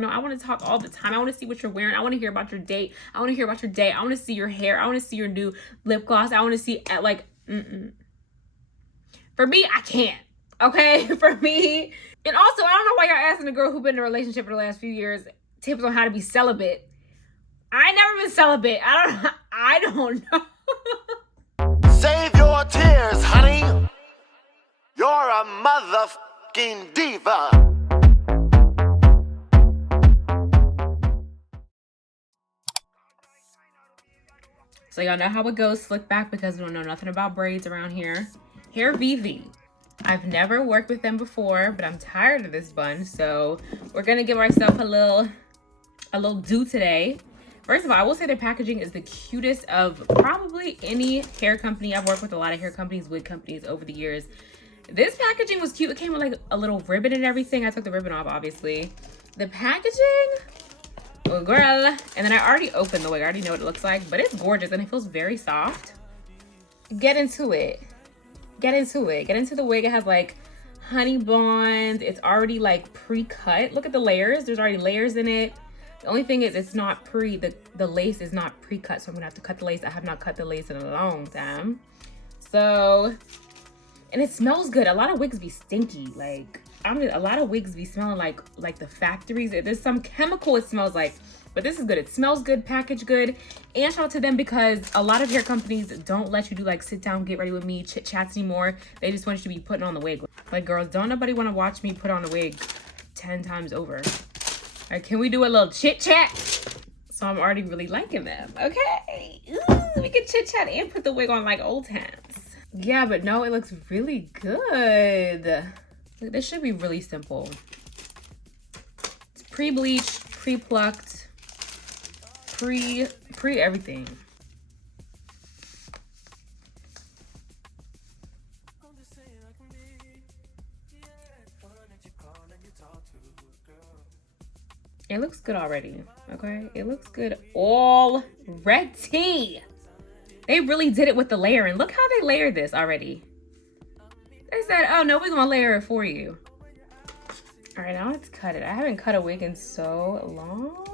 No, I want to talk all the time. I want to see what you're wearing. I want to hear about your date. I want to hear about your day. I want to see your hair. I want to see your new lip gloss. I want to see like, For me, I can't. Okay, for me. And also, I don't know why y'all asking a girl who's been in a relationship for the last few years tips on how to be celibate. I ain't never been celibate. I don't know. Save your tears, honey. You're a motherfucking diva. So y'all know how it goes, slick back, because we don't know nothing about braids around here. Hairvivi. I've never worked with them before, but I'm tired of this bun, so we're gonna give ourselves a little do today. First of all, I will say their packaging is the cutest of probably any hair company. I've worked with a lot of hair companies, wig companies over the years. This packaging was cute. It came with like a little ribbon and everything. I took the ribbon off, obviously. The packaging, oh girl. And then I already opened the wig. I already know what it looks like, but it's gorgeous and it feels very soft. Get into it. Get into it. Get into the wig. It has like honey blonde. It's already like pre-cut. Look at the layers. There's already layers in it. The only thing is it's not the lace is not pre-cut, so I'm gonna have to cut the lace. I have not cut the lace in a long time. So, and it smells good. A lot of wigs be stinky. Like, a lot of wigs be smelling like the factories. There's some chemical it smells like, but this is good. It smells good, packaged good. And shout out to them, because a lot of hair companies don't let you do like sit down, get ready with me, chit chats anymore. They just want you to be putting on the wig. Like, girls, don't nobody want to watch me put on a wig 10 times over. All right, can we do a little chit chat? So I'm already really liking them. Okay, ooh, we can chit chat and put the wig on like old times. Yeah, but no, it looks really good. This should be really simple. It's pre-bleached, pre-plucked, pre-everything. It looks good already, okay? It looks good already. They really did it with the layering. Look how they layered this already. They said, oh no, we're gonna layer it for you. All right, now let's cut it. I haven't cut a wig in so long.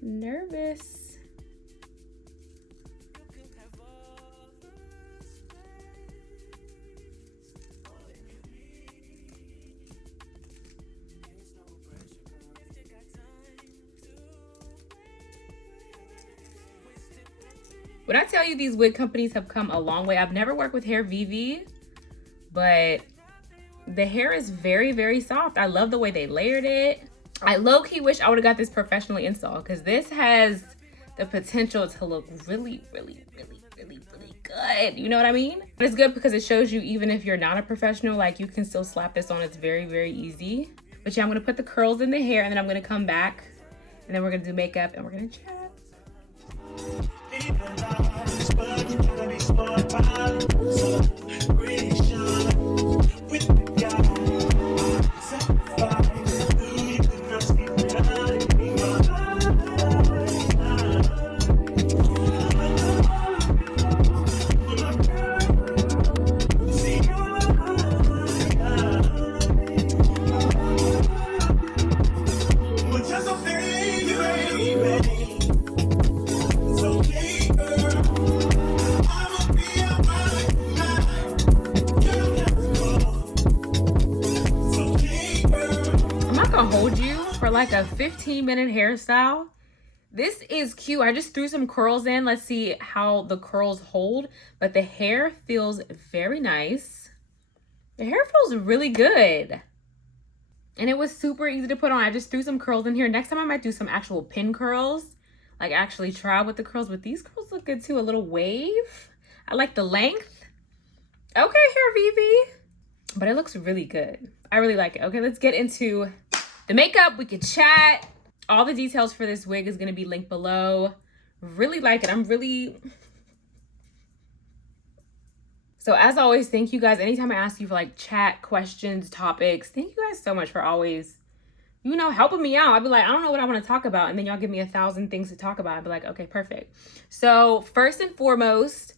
I'm nervous. When I tell you these wig companies have come a long way, I've never worked with Hairvivi, but the hair is very, very soft. I love the way they layered it. I low-key wish I would have got this professionally installed, because this has the potential to look really, really, really, really, really good. You know what I mean? It's good because it shows you, even if you're not a professional, like, you can still slap this on. It's very, very easy. But yeah, I'm gonna put the curls in the hair, and then I'm gonna come back, and then we're gonna do makeup, and we're gonna chat. Hold you for like a 15-minute hairstyle. This is cute. I just threw some curls in. Let's see how the curls hold, but the hair feels very nice. The hair feels really good, and it was super easy to put on. I just threw some curls in here. Next time I might do some actual pin curls, like actually try with the curls, but these curls look good too. A little wave. I like the length. Okay, Hairvivi, but it looks really good. I really like it. Okay, let's get into the makeup. We could chat. All the details for this wig is going to be linked below. Really like it. I'm really... So as always, thank you guys. Anytime I ask you for like chat, questions, topics, thank you guys so much for always, you know, helping me out. I'd be like, I don't know what I want to talk about. And then y'all give me 1,000 things to talk about. I'd be like, okay, perfect. So first and foremost,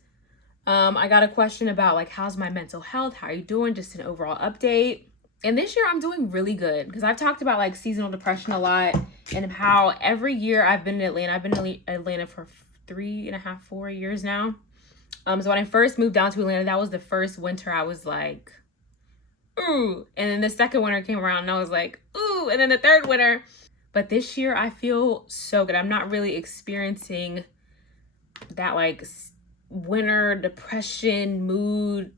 I got a question about like, how's my mental health? How are you doing? Just an overall update. And this year I'm doing really good because I've talked about like seasonal depression a lot and how every year I've been in Atlanta. I've been in Atlanta for 3.5, 4 years now. So when I first moved down to Atlanta, that was the first winter I was like, ooh. And then the second winter came around and I was like, ooh. And then the third winter. But this year I feel so good. I'm not really experiencing that like winter depression mood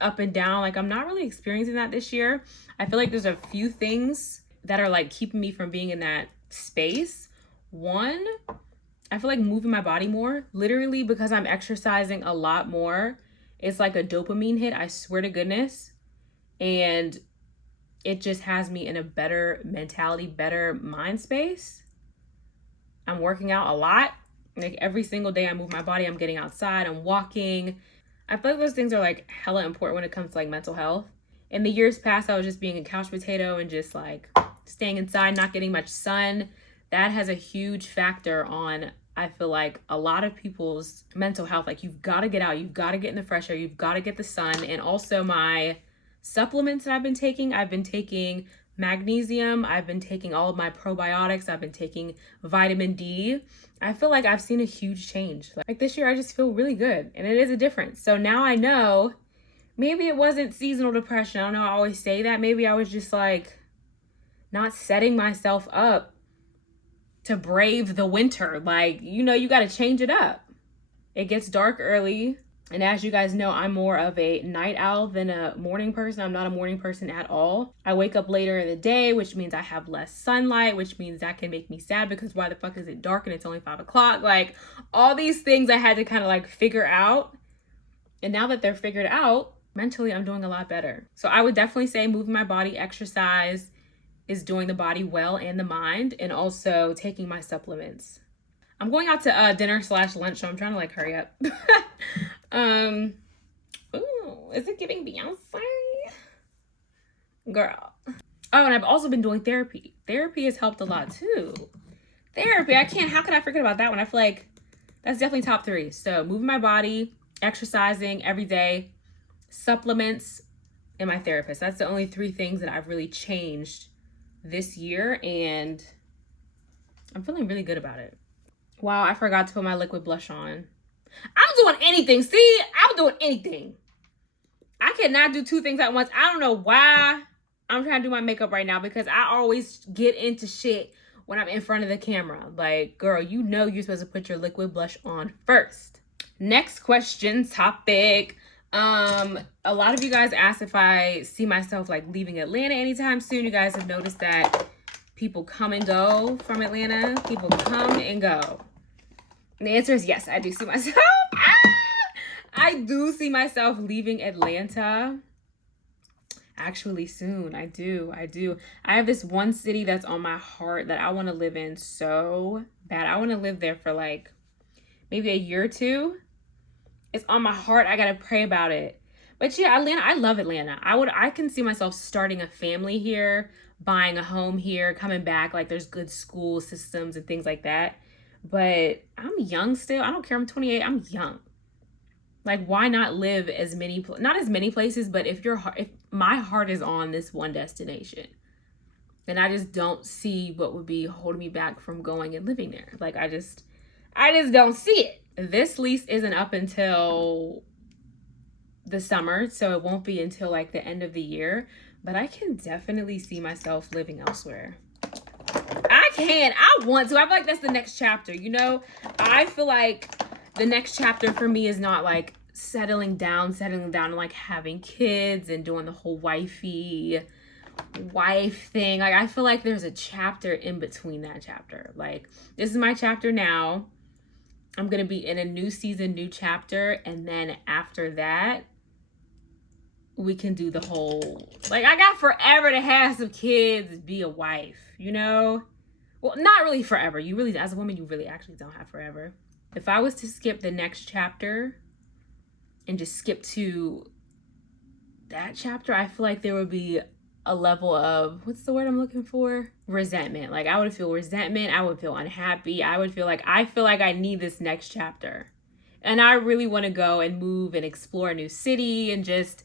up and down. Like I'm not really experiencing that this year. I feel like there's a few things that are like keeping me from being in that space. One, I feel like moving my body more, literally because I'm exercising a lot more. It's like a dopamine hit, I swear to goodness. And it just has me in a better mentality, better mind space. I'm working out a lot. Like every single day I move my body, I'm getting outside, I'm walking. I feel like those things are like hella important when it comes to like mental health. In the years past, I was just being a couch potato and just like staying inside, not getting much sun. That has a huge factor on, I feel like, a lot of people's mental health. Like you've got to get out, you've got to get in the fresh air, you've got to get the sun. And also my supplements that I've been taking magnesium, I've been taking all of my probiotics, I've been taking vitamin D. I feel like I've seen a huge change. Like this year, I just feel really good and it is a difference. So now I know maybe it wasn't seasonal depression. I don't know, I always say that. Maybe I was just like not setting myself up to brave the winter. Like, you know, you got to change it up. It gets dark early. And as you guys know, I'm more of a night owl than a morning person. I'm not a morning person at all. I wake up later in the day, which means I have less sunlight, which means that can make me sad because why the fuck is it dark and it's only 5 o'clock? Like all these things I had to kind of like figure out. And now that they're figured out, mentally I'm doing a lot better. So I would definitely say moving my body, exercise is doing the body well and the mind, and also taking my supplements. I'm going out to dinner/lunch, so I'm trying to like hurry up. Ooh, is it giving Beyonce? Girl. Oh, and I've also been doing therapy. Therapy has helped a lot too. Therapy, how could I forget about that one? I feel like that's definitely top 3. So moving my body, exercising every day, supplements, and my therapist. That's the only 3 things that I've really changed this year, and I'm feeling really good about it. Wow, I forgot to put my liquid blush on. I'm doing anything. See, I'm doing anything. I cannot do 2 things at once. I don't know why I'm trying to do my makeup right now because I always get into shit when I'm in front of the camera. Like, girl, you know you're supposed to put your liquid blush on first. Next question topic. A lot of you guys asked if I see myself like leaving Atlanta anytime soon. You guys have noticed that people come and go from Atlanta. People come and go. And the answer is yes, I do see myself. I do see myself leaving Atlanta. Actually, soon. I do. I have this one city that's on my heart that I want to live in so bad. I want to live there for like maybe a year or 2. It's on my heart. I got to pray about it. But yeah, Atlanta, I love Atlanta. I can see myself starting a family here, buying a home here, coming back. Like there's good school systems and things like that. But I'm young still. I don't care. I'm 28. I'm young. Like, why not live not as many places, but if my heart is on this one destination, then I just don't see what would be holding me back from going and living there. Like, I just don't see it. This lease isn't up until the summer, so it won't be until like the end of the year, but I can definitely see myself living elsewhere. I want to. I feel like that's the next chapter, you know? I feel like the next chapter for me is not like settling down and like having kids and doing the whole wife thing. Like I feel like there's a chapter in between that chapter. Like this is my chapter now. I'm going to be in a new season, new chapter. And then after that, we can do the whole, like I got forever to have some kids, be a wife, you know? Well, not really forever. You really, as a woman, you really actually don't have forever. If I was to skip the next chapter and just skip to that chapter, I feel like there would be a level of, what's the word I'm looking for? Resentment. Like I would feel resentment. I would feel unhappy. I feel like I need this next chapter. And I really want to go and move and explore a new city and just,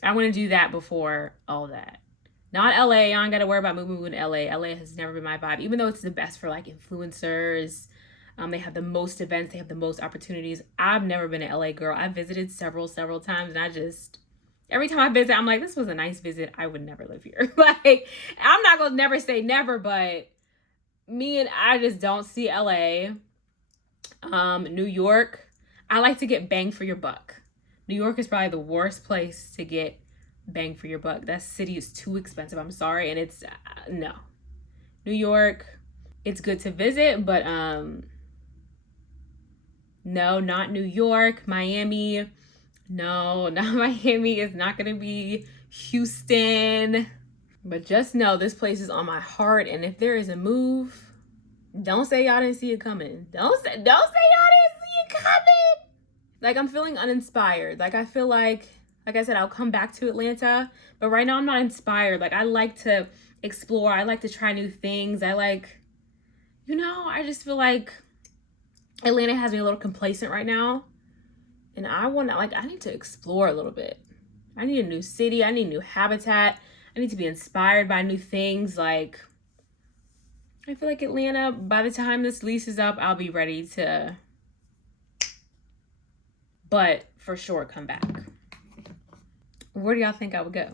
I want to do that before all that. Not LA. I ain't got to worry about moving to LA. LA has never been my vibe, even though it's the best for like influencers. They have the most events. They have the most opportunities. I've never been an LA girl. I visited several times, and I just, every time I visit, I'm like, this was a nice visit. I would never live here. Like, I'm not going to never say never, but I just don't see LA. New York, I like to get bang for your buck. New York is probably the worst place to get bang for your buck. That city is too expensive. I'm sorry. And it's, no. New York, it's good to visit, but, no, not New York. Miami, no, not Miami. It's not going to be Houston. But just know this place is on my heart. And if there is a move, don't say y'all didn't see it coming. Don't say y'all didn't see it coming. Like, I'm feeling uninspired. Like, I feel like I said, I'll come back to Atlanta. But right now I'm not inspired. Like, I like to explore. I like to try new things. I like, I just feel like Atlanta has me a little complacent right now. And I need to explore a little bit. I need a new city. I need new habitat. I need to be inspired by new things. Like, I feel like Atlanta, by the time this lease is up, I'll be ready to, but for sure, come back. Where do y'all think I would go?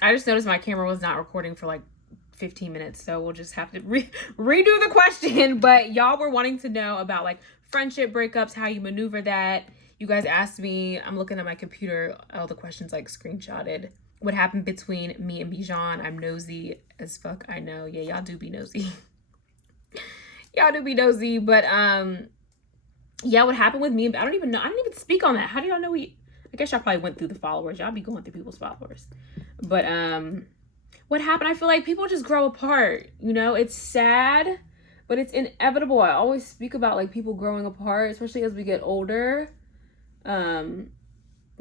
I just noticed my camera was not recording for like 15 minutes, so we'll just have to redo the question. But y'all were wanting to know about like friendship breakups, how you maneuver that. You guys asked me, I'm looking at my computer, all the questions like screenshotted. What happened between me and Bijan? I'm nosy as fuck, I know. Yeah, y'all do be nosy. Y'all do be nosy, but yeah, what happened with me? I don't even know. I didn't even speak on that. How do y'all know I guess y'all probably went through the followers. Y'all be going through people's followers. But what happened? I feel like people just grow apart. It's sad, but it's inevitable. I always speak about like people growing apart, especially as we get older. You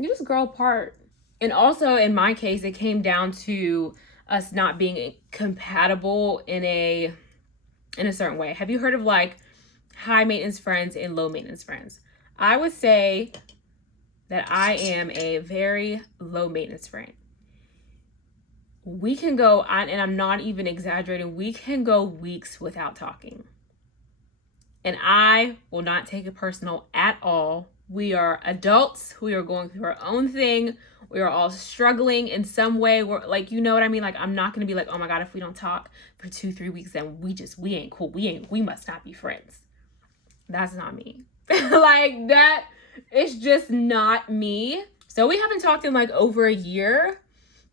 just grow apart. And also in my case, it came down to us not being compatible in a certain way. Have you heard of like high maintenance friends and low maintenance friends? I would say that I am a very low maintenance friend. We can go on, and I'm not even exaggerating, we can go weeks without talking. And I will not take it personal at all. We are adults. We are going through our own thing. We are all struggling in some way. We're like, you know what I mean? Like, I'm not going to be like, oh my God, if we don't talk for 2-3 weeks, then we ain't cool. We must not be friends. That's not me. Like, that is just not me. So we haven't talked in like over a year,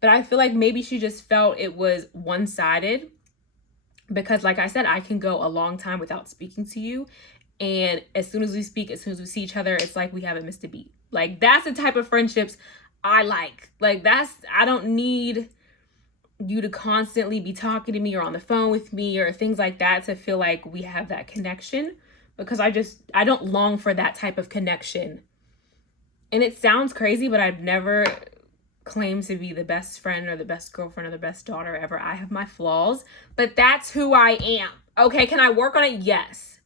but I feel like maybe she just felt it was one-sided because like I said, I can go a long time without speaking to you. And as soon as we speak, as soon as we see each other, it's like we haven't missed a beat. Like, that's the type of friendships I like. Like, I don't need you to constantly be talking to me or on the phone with me or things like that to feel like we have that connection, because I don't long for that type of connection. And it sounds crazy, but I've never claimed to be the best friend or the best girlfriend or the best daughter ever. I have my flaws, but that's who I am. Okay, can I work on it? Yes.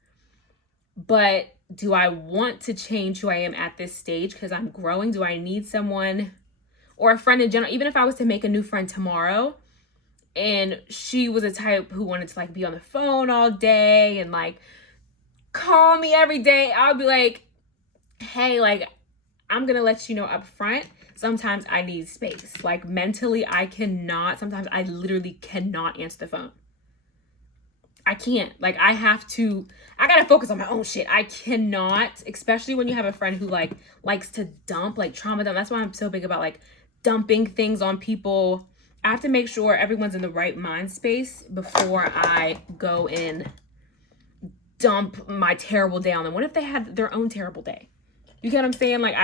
But do I want to change who I am at this stage because I'm growing? Do I need someone or a friend in general? Even if I was to make a new friend tomorrow and she was a type who wanted to like be on the phone all day and like call me every day, I'll be like, hey, like, I'm going to let you know up front. Sometimes I need space. Like, mentally, sometimes I literally cannot answer the phone. I can't. Like, I gotta focus on my own shit. I cannot, especially when you have a friend who like likes to dump, like trauma dump. That's why I'm so big about like dumping things on people. I have to make sure everyone's in the right mind space before I go and dump my terrible day on them. What if they had their own terrible day? You get what I'm saying? Like,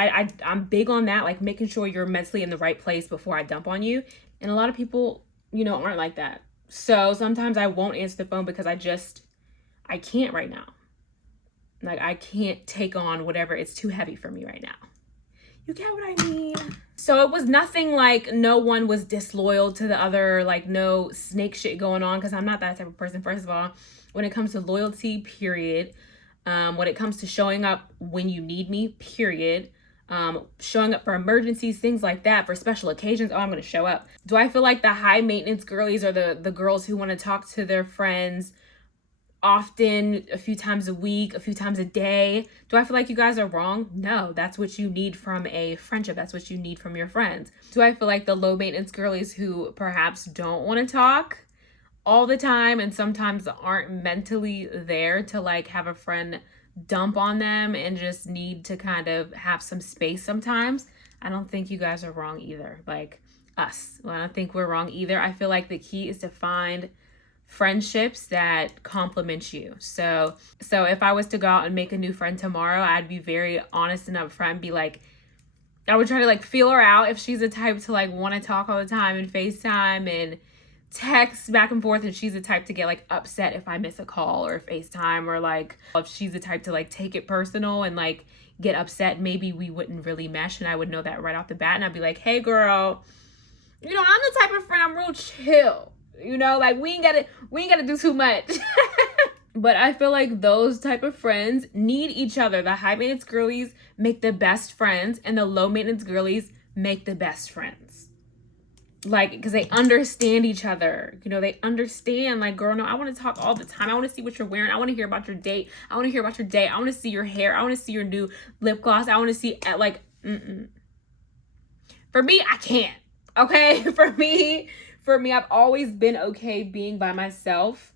I'm big on that, like making sure you're mentally in the right place before I dump on you. And a lot of people, aren't like that. So sometimes I won't answer the phone because I can't right now. Like, I can't take on whatever. It's too heavy for me right now. You get what I mean? So it was nothing like no one was disloyal to the other, like no snake shit going on, because I'm not that type of person. First of all, when it comes to loyalty, period. When it comes to showing up when you need me, period. showing up for emergencies, things like that, for special occasions. Oh, I'm going to show up. Do I feel like the high maintenance girlies are the girls who want to talk to their friends often, a few times a week, a few times a day? Do I feel like you guys are wrong? No, that's what you need from a friendship. That's what you need from your friends. Do I feel like the low maintenance girlies who perhaps don't want to talk all the time and sometimes aren't mentally there to like have a friend dump on them and just need to kind of have some space sometimes? I don't think you guys are wrong either. Like us. Well, I don't think we're wrong either. I feel like the key is to find friendships that complement you. So if I was to go out and make a new friend tomorrow, I'd be very honest and upfront, be like, I would try to like feel her out if she's the type to like want to talk all the time and FaceTime and text back and forth, and she's the type to get like upset if I miss a call or FaceTime, or like if she's the type to like take it personal and like get upset, maybe we wouldn't really mesh, and I would know that right off the bat, and I'd be like, hey girl, I'm the type of friend, I'm real chill. Like we ain't gotta do too much. But I feel like those type of friends need each other. The high maintenance girlies make the best friends, and the low maintenance girlies make the best friends. Like, because they understand each other. They understand, like, girl, no, I want to talk all the time. I want to see what you're wearing. I want to hear about your date. I want to hear about your day. I want to see your hair. I want to see your new lip gloss. I want to see, like, For me, I can't. Okay? For me, I've always been okay being by myself.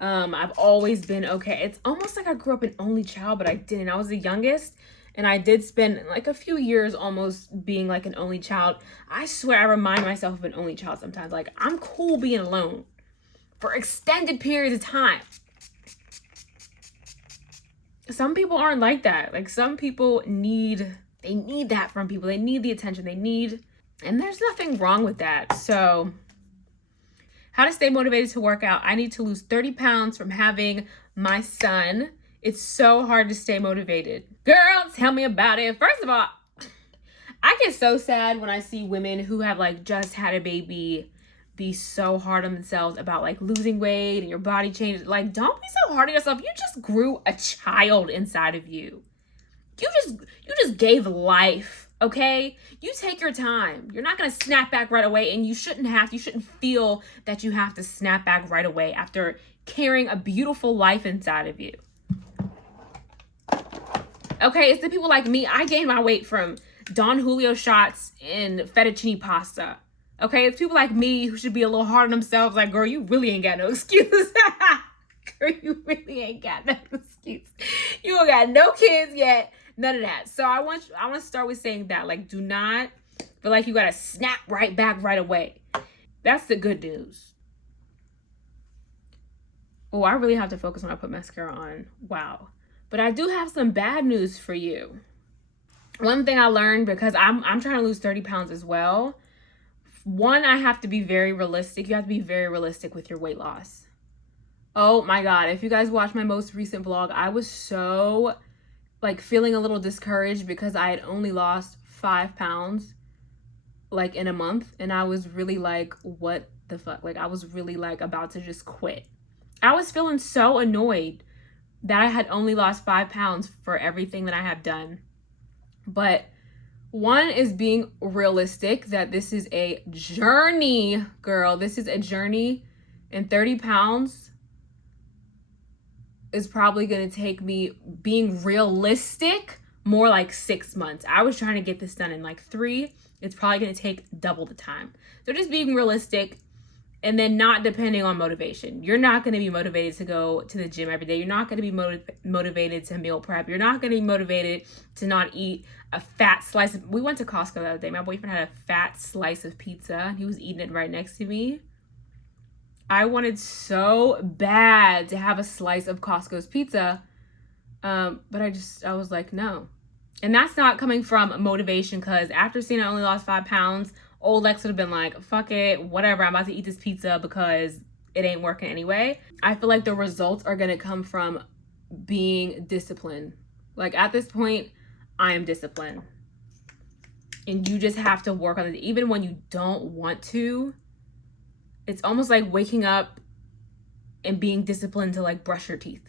I've always been okay. It's almost like I grew up an only child, but I didn't. I was the youngest, and I did spend like a few years almost being like an only child. I swear I remind myself of an only child sometimes. Like, I'm cool being alone for extended periods of time. Some people aren't like that. Like, some people need that from people. They need the attention. And there's nothing wrong with that. So, how to stay motivated to work out. I need to lose 30 pounds from having my son. It's so hard to stay motivated. Girl, tell me about it. First of all, I get so sad when I see women who have like just had a baby be so hard on themselves about like losing weight and your body changes. Like, don't be so hard on yourself. You just grew a child inside of you. You just gave life, okay? You take your time. You're not going to snap back right away, and you shouldn't feel that you have to snap back right away after carrying a beautiful life inside of you. Okay, it's the people like me. I gained my weight from Don Julio shots and fettuccine pasta. Okay, it's people like me who should be a little hard on themselves. Like, girl, you really ain't got no excuse. Girl, you really ain't got no excuse. You don't got no kids yet. None of that. So I want to start with saying that. Like, do not feel like you got to snap right back right away. That's the good news. Oh, I really have to focus when I put mascara on. Wow. But I do have some bad news for you. One thing I learned, because I'm trying to lose 30 pounds as well. One, I have to be very realistic. You have to be very realistic with your weight loss. Oh my God. If you guys watched my most recent vlog, I was so like feeling a little discouraged because I had only lost 5 pounds like in a month. And I was really like, what the fuck? Like, I was really like about to just quit. I was feeling so annoyed that I had only lost 5 pounds for everything that I have done. But one is being realistic that this is a journey, girl. This is a journey, and 30 pounds is probably going to take me, being realistic, more like 6 months. I was trying to get this done in like 3. It's probably going to take double the time. So just being realistic, and then not depending on motivation. You're not going to be motivated to go to the gym every day. You're not going to be motivated to meal prep. You're not going to be motivated to not eat a fat slice of... We went to Costco the other day. My boyfriend had a fat slice of pizza. He was eating it right next to me. I wanted so bad to have a slice of Costco's pizza, but I was like, no. And that's not coming from motivation, because after seeing I only lost 5 pounds, old Lex would have been like, fuck it, whatever, I'm about to eat this pizza because it ain't working anyway. I feel like the results are going to come from being disciplined. Like, at this point, I am disciplined. And you just have to work on it. Even when you don't want to, it's almost like waking up and being disciplined to like brush your teeth.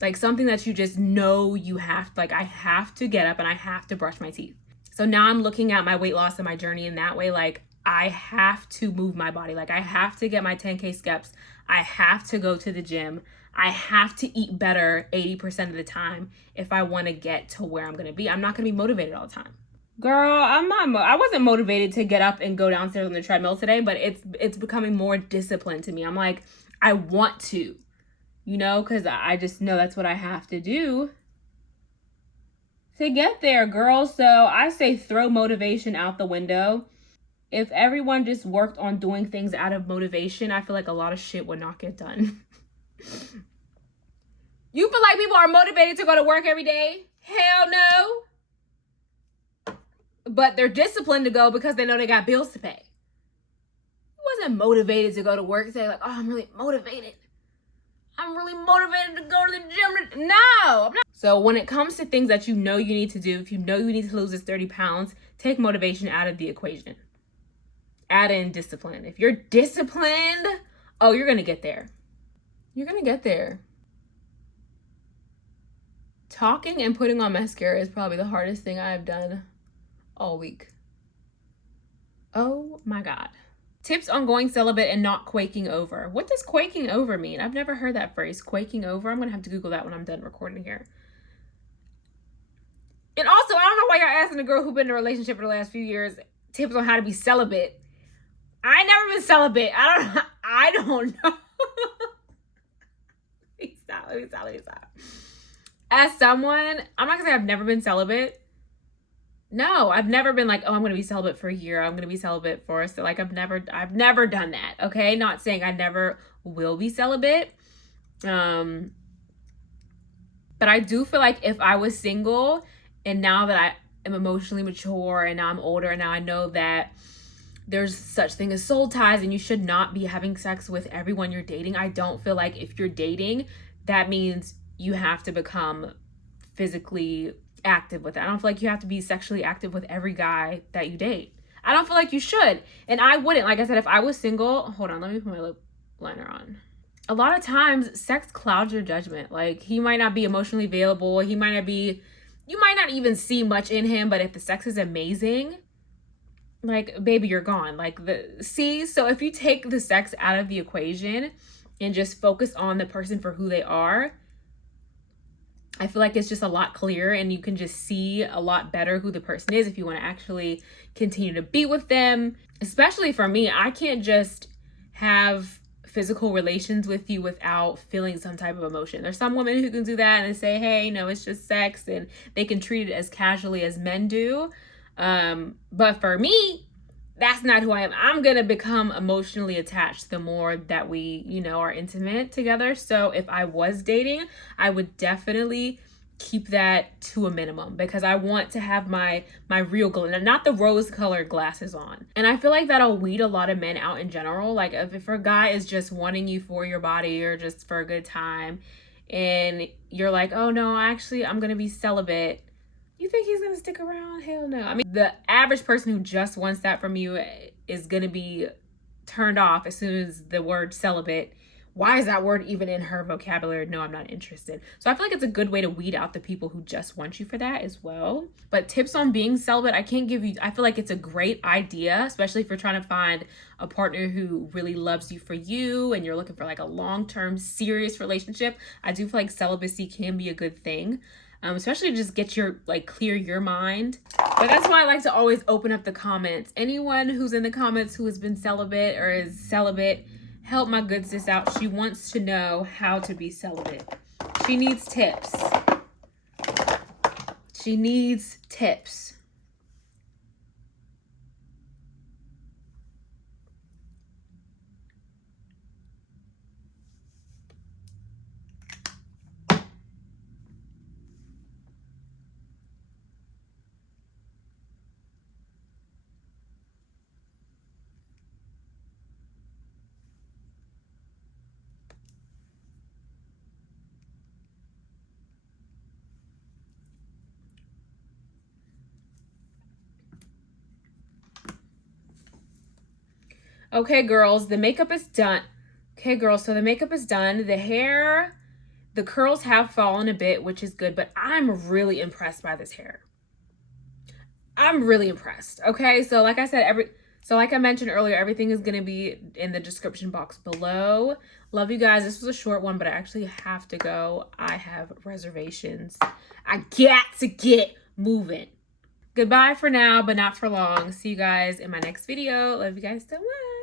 Like something that you just know you have, like I have to get up and I have to brush my teeth. So now I'm looking at my weight loss and my journey in that way. Like I have to move my body. Like I have to get my 10K steps. I have to go to the gym. I have to eat better 80% of the time if I want to get to where I'm going to be. I'm not going to be motivated all the time. Girl, I wasn't motivated to get up and go downstairs on the treadmill today, but it's becoming more disciplined to me. I'm like, I want to, you know, because I just know that's what I have to do to get there, girl. So I say throw motivation out the window. If everyone just worked on doing things out of motivation, I feel like a lot of shit would not get done. You feel like people are motivated to go to work every day? Hell no. But they're disciplined to go because they know they got bills to pay. You wasn't motivated to go to work and say like, oh, I'm really motivated. I'm really motivated to go to the gym. No, I'm not. So when it comes to things that you know you need to do, if you know you need to lose this 30 pounds, take motivation out of the equation. Add in discipline. If you're disciplined, oh, you're going to get there. You're going to get there. Talking and putting on mascara is probably the hardest thing I've done all week. Oh my God. Tips on going celibate and not quaking over. What does quaking over mean? I've never heard that phrase, quaking over. I'm going to have to Google that when I'm done recording here. And also, I don't know why y'all asking a girl who's been in a relationship for the last few years tips on how to be celibate. I ain't never been celibate. I don't know. Let me stop. As someone, I'm not gonna say I've never been celibate. No, I've never been like, oh, I'm gonna be celibate for a year. I'm gonna be celibate for so like I've never done that. Okay, not saying I never will be celibate. But I do feel like if I was single and now that I am emotionally mature and now I'm older and now I know that there's such thing as soul ties and you should not be having sex with everyone you're dating. I don't feel like if you're dating, that means you have to become physically active with it. I don't feel like you have to be sexually active with every guy that you date. I don't feel like you should. And I wouldn't. Like I said, if I was single, hold on, let me put my lip liner on. A lot of times sex clouds your judgment. Like he might not be emotionally available. You might not even see much in him, but if the sex is amazing, like baby, you're gone. So if you take the sex out of the equation and just focus on the person for who they are, I feel like it's just a lot clearer and you can just see a lot better who the person is if you want to actually continue to be with them. Especially for me, I can't just have physical relations with you without feeling some type of emotion. There's some women who can do that and they say, hey, no, it's just sex, and they can treat it as casually as men do. But for me, that's not who I am. I'm going to become emotionally attached the more that we, are intimate together. So if I was dating, I would definitely keep that to a minimum because I want to have my real glow, not the rose colored glasses on. And I feel like that'll weed a lot of men out in general. Like if a guy is just wanting you for your body or just for a good time and you're like, oh no, actually I'm going to be celibate. You think he's going to stick around? Hell no. I mean, the average person who just wants that from you is going to be turned off as soon as the word celibate. Why is that word even in her vocabulary? No, I'm not interested. So I feel like it's a good way to weed out the people who just want you for that as well. But tips on being celibate, I can't give you. I feel like it's a great idea, especially if you're trying to find a partner who really loves you for you and you're looking for like a long-term serious relationship. I do feel like celibacy can be a good thing. Especially to just get clear your mind. But that's why I like to always open up the comments. Anyone who's in the comments who has been celibate or is celibate, help my good sis out. She wants to know how to be celibate. She needs tips. She needs tips. Okay, girls, the makeup is done. Okay, girls, so the makeup is done. The hair The curls have fallen a bit, which is good, but I'm really impressed by this hair. I'm really impressed. Okay, so like I said, like I mentioned earlier, everything is gonna be in the description box below. Love you guys. This was a short one, but I actually have to go. I have reservations. I got to get moving. Goodbye for now, but not for long. See you guys in my next video. Love you guys so much.